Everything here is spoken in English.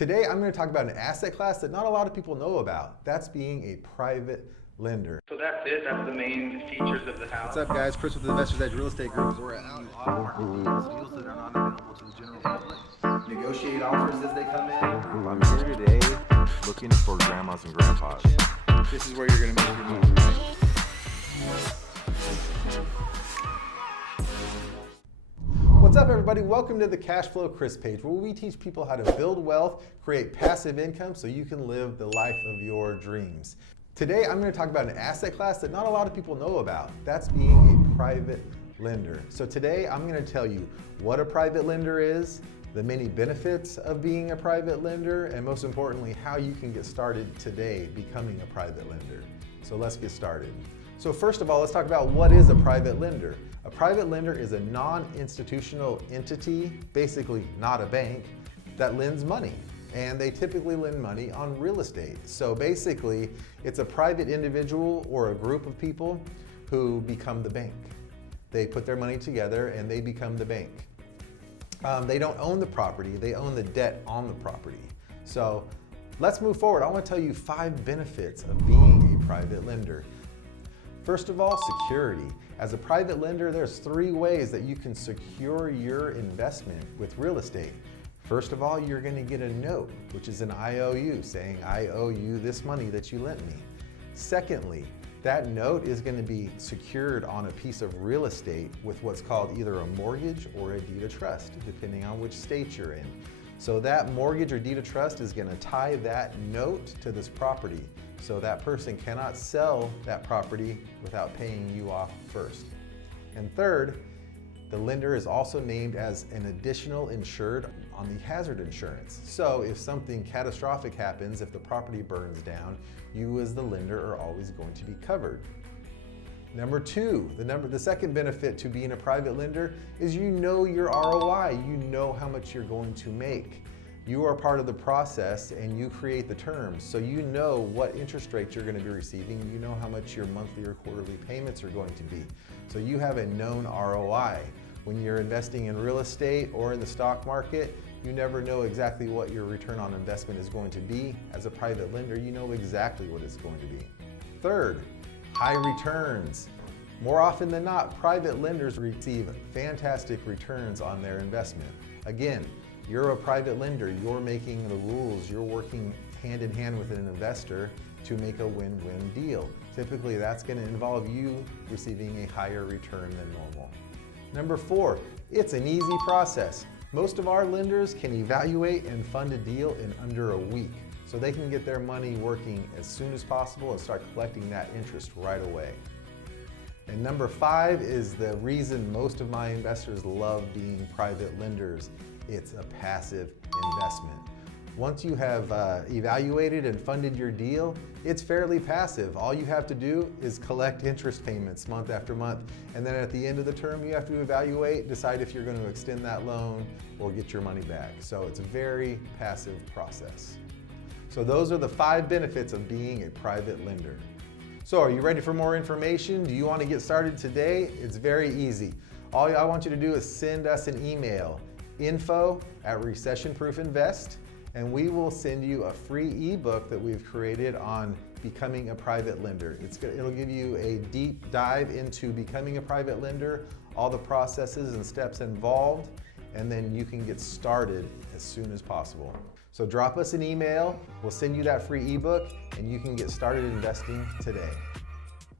Today, I'm going to talk about an asset class that not a lot of people know about. That's being a private lender. So that's it. That's the main features of the house. What's up, guys? Chris with the Investors Edge Real Estate Group. We're out deals that are not available to the general public. Negotiate offers as they come in. I'm here today looking for grandmas and grandpas. This is where you're going to make your money, right? What's up, everybody? Welcome to the Cashflow Kris page, where we teach people how to build wealth, create passive income so you can live the life of your dreams. Today, I'm going to talk about an asset class that not a lot of people know about. That's being a private lender. So today, I'm going to tell you what a private lender is, the many benefits of being a private lender, and most importantly, how you can get started today becoming a private lender. So let's get started. So first of all, let's talk about what is a private lender. A private lender is a non-institutional entity, basically not a bank, that lends money. And they typically lend money on real estate. So basically, it's a private individual or a group of people who become the bank. They put their money together and they become the bank. They don't own the property, they own the debt on the property. So let's move forward. I want to tell you 5 benefits of being a private lender. First of all, security. As a private lender, there's 3 ways that you can secure your investment with real estate. First of all, you're going to get a note, which is an IOU, saying, I owe you this money that you lent me. Secondly, that note is going to be secured on a piece of real estate with what's called either a mortgage or a deed of trust, depending on which state you're in. So that mortgage or deed of trust is going to tie that note to this property. So that person cannot sell that property without paying you off first. And third, the lender is also named as an additional insured on the hazard insurance. So if something catastrophic happens, if the property burns down, you as the lender are always going to be covered. Number 2, the second benefit to being a private lender is you know your ROI, you know how much you're going to make. You are part of the process and you create the terms, so you know what interest rates you're going to be receiving, you know how much your monthly or quarterly payments are going to be. So you have a known ROI. When you're investing in real estate or in the stock market, you never know exactly what your return on investment is going to be. As a private lender, you know exactly what it's going to be. Third, high returns. More often than not, private lenders receive fantastic returns on their investment. Again, you're a private lender, you're making the rules, you're working hand in hand with an investor to make a win-win deal. Typically, that's going to involve you receiving a higher return than normal. Number 4, it's an easy process. Most of our lenders can evaluate and fund a deal in under a week, so they can get their money working as soon as possible and start collecting that interest right away. And number 5 is the reason most of my investors love being private lenders. It's a passive investment. Once you have evaluated and funded your deal, it's fairly passive. All you have to do is collect interest payments month after month. And then at the end of the term, you have to evaluate, decide if you're going to extend that loan or get your money back. So it's a very passive process. So those are the 5 benefits of being a private lender. So are you ready for more information? Do you want to get started today? It's very easy. All I want you to do is send us an email, info@recessionproofinvest, and we will send you a free ebook that we've created on becoming a private lender. It'll give you a deep dive into becoming a private lender, all the processes and steps involved, and then you can get started as soon as possible. So drop us an email, we'll send you that free ebook, and you can get started investing today.